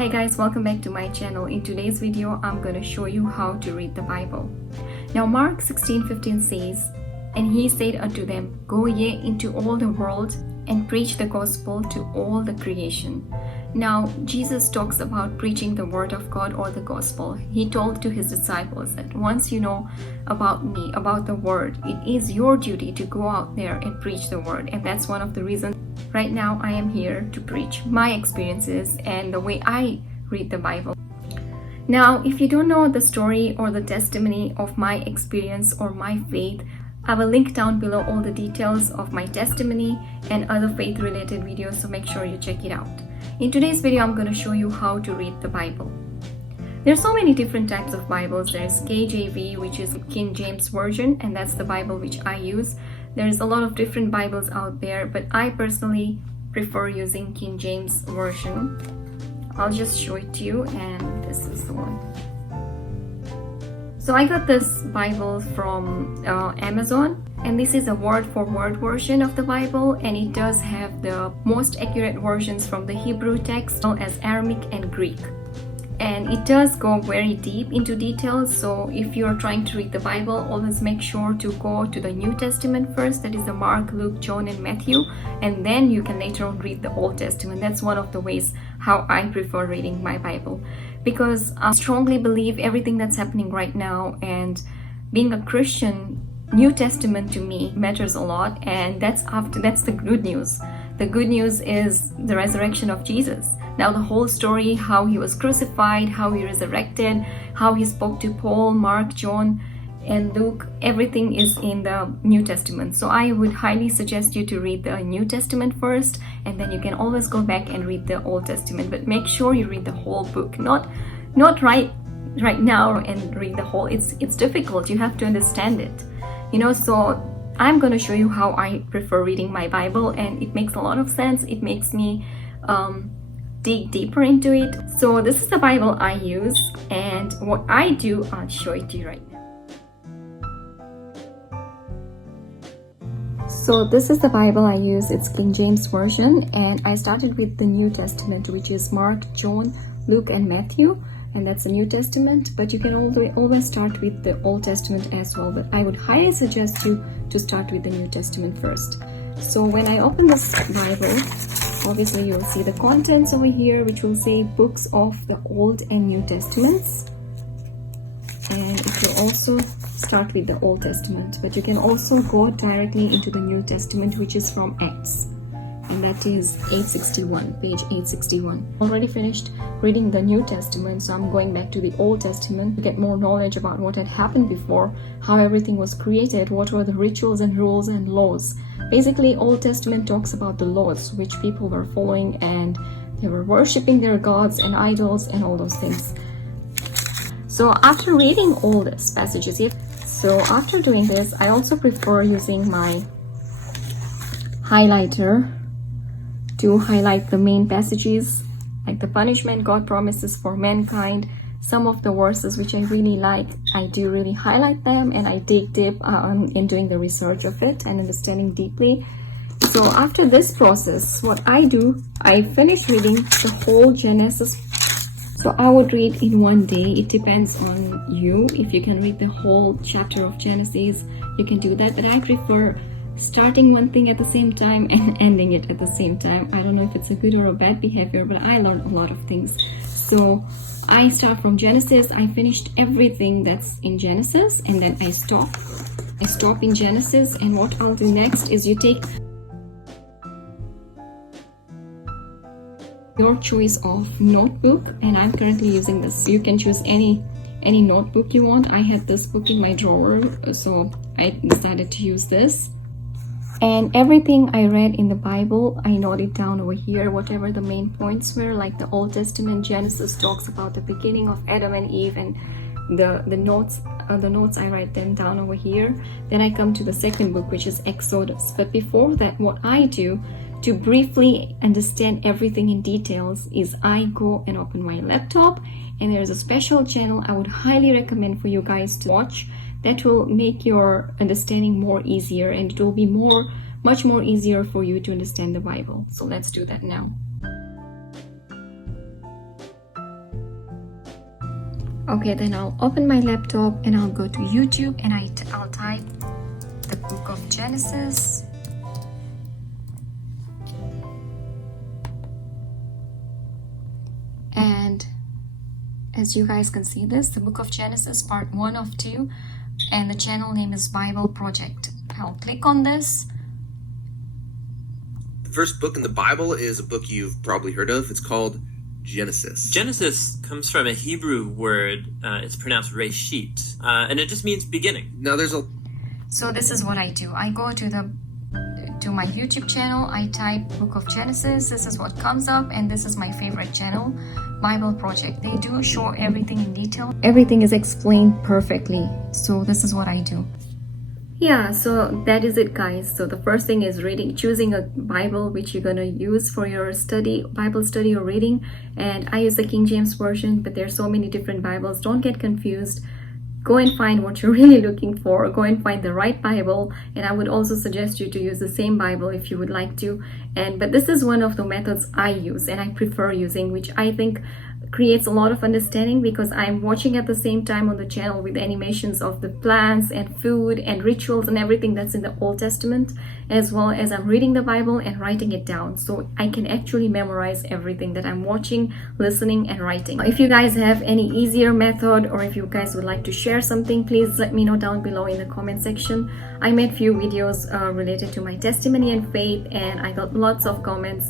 Hi guys, welcome back to my channel. In today's video, I'm going to show you how to read the Bible. Now Mark 16:15 says, "And he said unto them, Go ye into all the world and preach the gospel to all the creation." Now Jesus talks about preaching the word of God or the gospel. He told to his disciples that once you know about me, about the word, it is your duty to go out there and preach the word. And that's one of the reasons right now I am here to preach my experiences and the way I read the Bible. Now, if you don't know the story or the testimony of my experience or my faith, I will link down below all the details of my testimony and other faith-related videos, so make sure you check it out. In today's video, I'm going to show you how to read the Bible. There are so many different types of Bibles. There's KJV, which is King James Version, and that's the Bible which I use. There's a lot of different Bibles out there, but I personally prefer using King James Version. I'll just show it to you, and this is the one. So I got this Bible from Amazon, and this is a word-for-word version of the Bible, and it does have the most accurate versions from the Hebrew text as well as Aramaic and Greek. And it does go very deep into details, so if you're trying to read the Bible, always make sure to go to the New Testament first, that is the Mark, Luke, John, and Matthew, and then you can later on read the Old Testament. That's one of the ways how I prefer reading my Bible, because I strongly believe everything that's happening right now, and being a Christian, New Testament to me matters a lot, and that's the good news. The good news is the resurrection of Jesus. Now the whole story, how he was crucified, how he resurrected, how he spoke to Paul, Mark, John, and Luke, everything is in the New Testament. So I would highly suggest you to read the New Testament first, and then you can always go back and read the Old Testament. But make sure you read the whole book, not right now and read the whole. It's difficult. You have to understand it. So I'm going to show you how I prefer reading my Bible, and it makes a lot of sense. It makes me dig deeper into it. So this is the Bible I use, and what I do, I'll show it to you right now. So this is the Bible I use. It's King James Version, and I started with the New Testament, which is Mark, John, Luke, and Matthew, and that's the New Testament. But you can always start with the Old Testament as well, but I would highly suggest you to start with the New Testament first. So when I open this Bible, obviously you will see the contents over here, which will say books of the Old and New Testaments, and it will also start with the Old Testament, but you can also go directly into the New Testament, which is from Acts, and that is page 861. Already finished reading the New Testament, so I'm going back to the Old Testament to get more knowledge about what had happened before, how everything was created, what were the rituals and rules and laws. Basically, Old Testament talks about the laws which people were following, and they were worshipping their gods and idols and all those things. So after reading all these passages, after doing this, I also prefer using my highlighter to highlight the main passages, like the punishment God promises for mankind. Some of the verses which I really like, I do really highlight them, and I dig deep in doing the research of it and understanding deeply. So after this process, what I do, I finish reading the whole Genesis. So I would read in one day. It depends on you. If you can read the whole chapter of Genesis, you can do that. But I prefer starting one thing at the same time and ending it at the same time. I don't know if it's a good or a bad behavior, but I learned a lot of things. So I start from Genesis. I finished everything that's in Genesis, and then I stop. I stop in Genesis, and what I'll do next is you take your choice of notebook, and I'm currently using this. You can choose any notebook you want. I had this book in my drawer, so I decided to use this. And everything I read in the Bible, I noted down over here, whatever the main points were. Like the Old Testament, Genesis talks about the beginning of Adam and Eve, and the notes I write them down over here. Then I come to the second book, which is Exodus. But before that, what I do to briefly understand everything in details is I go and open my laptop, and there's a special channel I would highly recommend for you guys to watch. That will make your understanding more easier, and it will be much more easier for you to understand the Bible. So let's do that now. Okay, then I'll open my laptop and I'll go to YouTube and I'll type the book of Genesis. And as you guys can see this, the book of Genesis part 1 of 2, and the channel name is Bible Project. I'll click on this. The first book in the Bible is a book you've probably heard of. It's called Genesis. Genesis comes from a Hebrew word. It's pronounced Reshit, and it just means beginning. Now there's a... So this is what I do. I go to my YouTube channel, I type Book of Genesis, this is what comes up, and this is my favorite channel, Bible Project. They do show everything in detail. Everything is explained perfectly. So this is what I do. Yeah, so that is it, guys. So the first thing is choosing a Bible which you're gonna use for your study, Bible study or reading. And I use the King James Version, but there's so many different Bibles. Don't get confused. Go and find what you're really looking for. Go and find the right Bible. And I would also suggest you to use the same Bible if you would like to. But this is one of the methods I use and I prefer using, which I think creates a lot of understanding, because I'm watching at the same time on the channel with animations of the plants and food and rituals and everything that's in the Old Testament, as well as I'm reading the Bible and writing it down, so I can actually memorize everything that I'm watching, listening, and writing. If you guys have any easier method, or if you guys would like to share something, please let me know down below in the comment section. I made few videos related to my testimony and faith, and I got lots of comments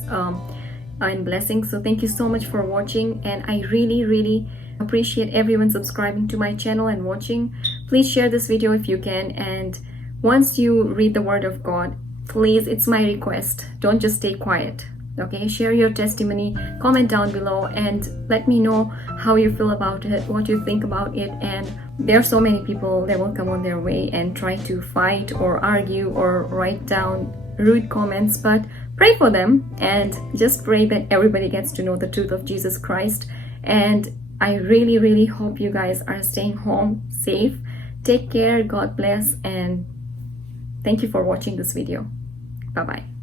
and blessings. So thank you so much for watching, and I really appreciate everyone subscribing to my channel and watching. Please share this video if you can, and once you read the word of God, please, it's my request, don't just stay quiet. Okay, share your testimony, comment down below, and let me know how you feel about it, what you think about it. And there are so many people that will come on their way and try to fight or argue or write down rude comments, but pray for them and just pray that everybody gets to know the truth of Jesus Christ. And I really hope you guys are staying home safe. Take care, God bless, and thank you for watching this video. Bye bye.